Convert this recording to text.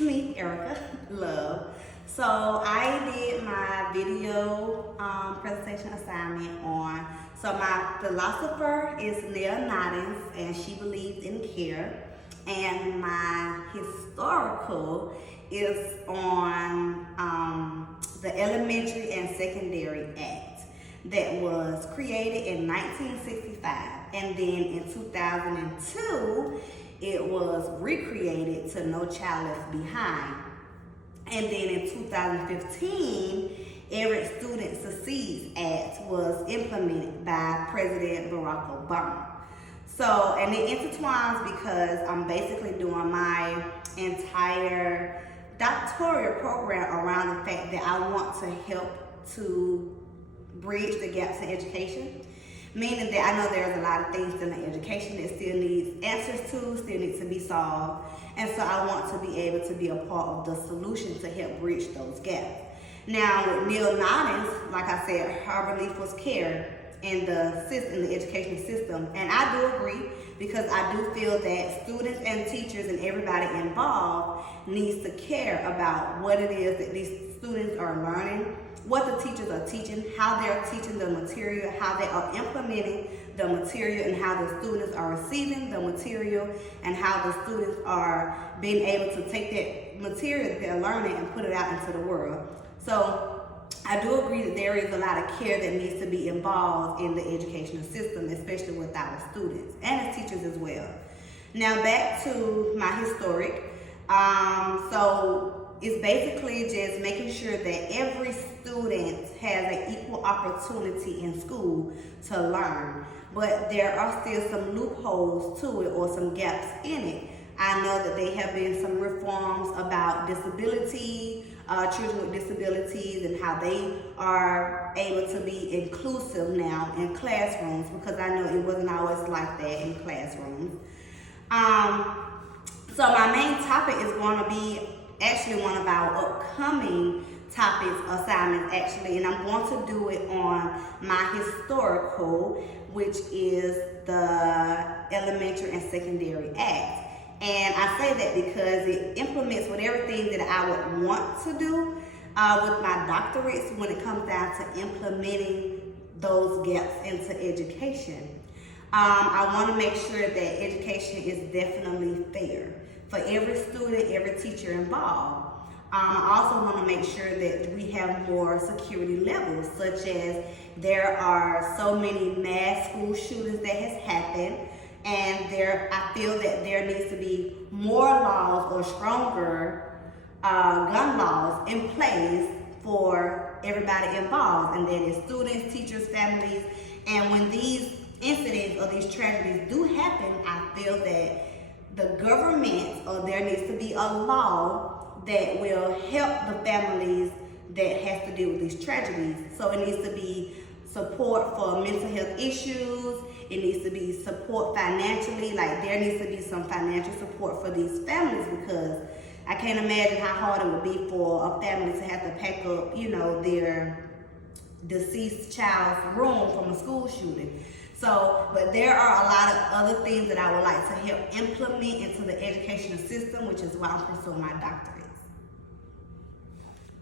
me, Erica Love. So I did my video presentation assignment on, so my philosopher is Nell Noddins, and she believes in care. And my historical is on the Elementary and Secondary Act that was created in 1965. And then in 2002, it was recreated to No Child Left Behind. And then in 2015, Every Student Succeeds Act was implemented by President Barack Obama. So, and it intertwines because I'm basically doing my entire doctoral program around the fact that I want to help to bridge the gaps in education. Meaning that I know there's a lot of things in the education that still needs answers to, still needs to be solved. And so I want to be able to be a part of the solution to help bridge those gaps. Now with Nell Noddins, like I said, her belief was care in the education system. And I do agree, because I do feel that students and teachers and everybody involved needs to care about what it is that these students are learning, what the teachers are teaching, how they're teaching the material, how they are implementing the material, and how the students are receiving the material, and how the students are being able to take that material that they're learning and put it out into the world. So I do agree that there is a lot of care that needs to be involved in the educational system, especially with our students and as teachers as well. Now back to my historic. So it's basically just making sure that every student has an equal opportunity in school to learn. But there are still some loopholes to it, or some gaps in it. I know that there have been some reforms about disability, children with disabilities, and how they are able to be inclusive now in classrooms, because I know it wasn't always like that in classrooms. So my main topic is going to be actually one of our upcoming topics, assignments actually, and I'm going to do it on my historical, which is the Elementary and Secondary Act. And I say that because it implements with everything that I would want to do with my doctorates when it comes down to implementing those gaps into education. I want to make sure that education is definitely fair for every student, every teacher involved. I also want to make sure that we have more security levels, such as there are so many mass school shootings that has happened, and I feel that there needs to be more laws or stronger gun laws in place for everybody involved, and that is students, teachers, families. And when these incidents or these tragedies do happen, I feel that the government, or there needs to be a law that will help the families that has to deal with these tragedies. So it needs to be support for mental health issues. It needs to be support financially, like there needs to be some financial support for these families, because I can't imagine how hard it would be for a family to have to pack up, their deceased child's room from a school shooting. So, but there are a lot of other things that I would like to help implement into the educational system, which is why I'm pursuing my doctorate.